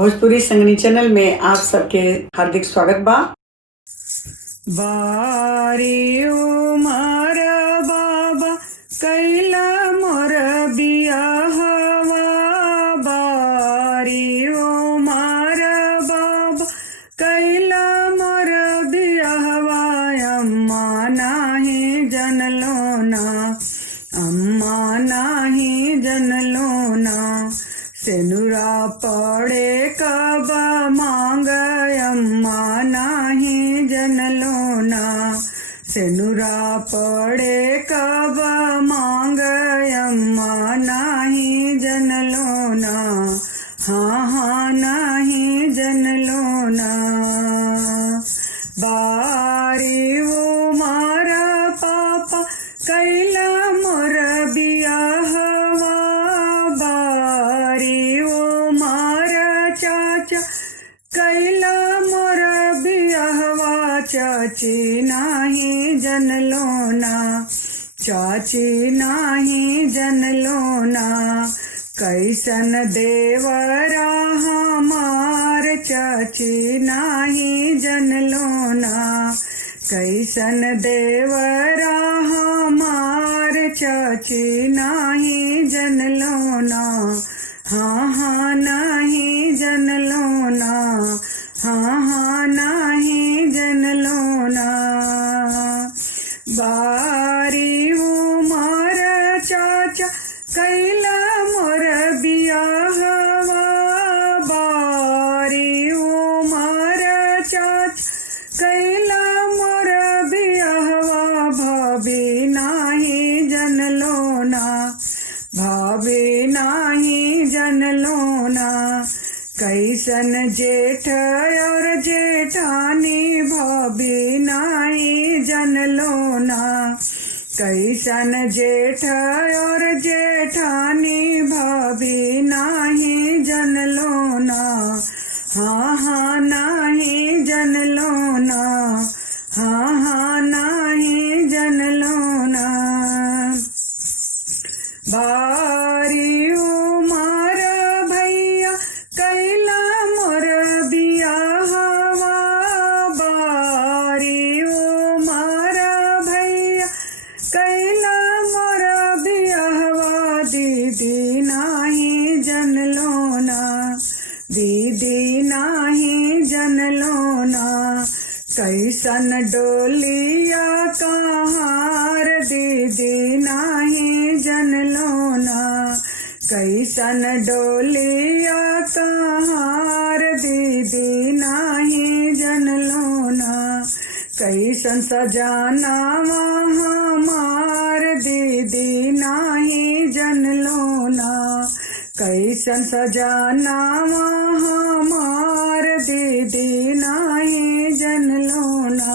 Bhojpuri संगनी channel में आप सबके हार्दिक स्वागत बा। बारी उमर बाबा कैला मोर बियाहवा, बारी उमर बाबा कैला मोर बियाहवा, अम्मा नाही जनलो ना, अम्मा नाही जनलो ना, सेनुरा पड़े कब मांग, अम्मा नाही जनलो ना, सेनुरा पड़े कब मांग, अम्मा नाही जनलो ना, हाँ हाँ नाही जनलो ना। बारी उमर पापा कैला मोर बियाहवा, बारी उमर चाचा कैला मोर बियाहवा, चाची नाही जनलो ना, चाची नाही जनलो ना, कैसन देवरा हमार, चाची नाही जनलो ना, कैसन देवरा हमार, चाची नाही जनलो ना, हाँ हाँ नाही जनलो ना, हाँ हाँ नाही जनलो ना। बारी उमर चाचा कैला मोर बियाहवा, बारी उमर चाचा कैला मोर बियाहवा, भाभी नाही जनलो ना, भाभी नाही जनलो ना, कैसन जेठ और जेठानी, भाभी नाही जनलो ना, कैसन जेठ और जेठानी, भाभी नाही जनलो ना, हाँ हाँ नाही जनलो ना, हाँ हाँ नाही जनलो ना। बारी उमर भैया कैला मोर बियाहवा, बारी उमर भैया कैला मोर बियाहवा, दीदी नाही जनलो ना, दीदी नाही जनलो ना, कैसन डोलिया कहार, दीदी नाही जनलो ना, कैसन डोलिया कहार, दीदी नाही जनलो ना, कैसन सजाना हमार, दीदी नाही जनलो ना, कैसन सजाना हमार, दीदी नाही जनलो ना,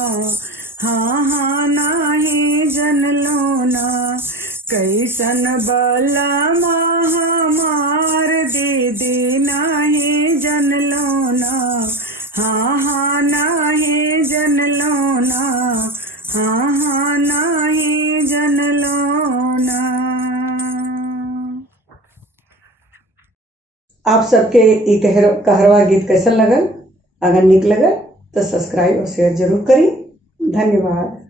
हाँ हाँ नाही जनलो ना, कैसन बलमा हमार, दीदी नाही जनलो ना, हाँ हाँ नाही जनलो ना, हाँ हाँ नाही जनलो ना। आप सबके ई कहरवा गीत कैसन लगल? अगर निक लगल तो सब्सक्राइब और शेयर जरूर करी। धन्यवाद।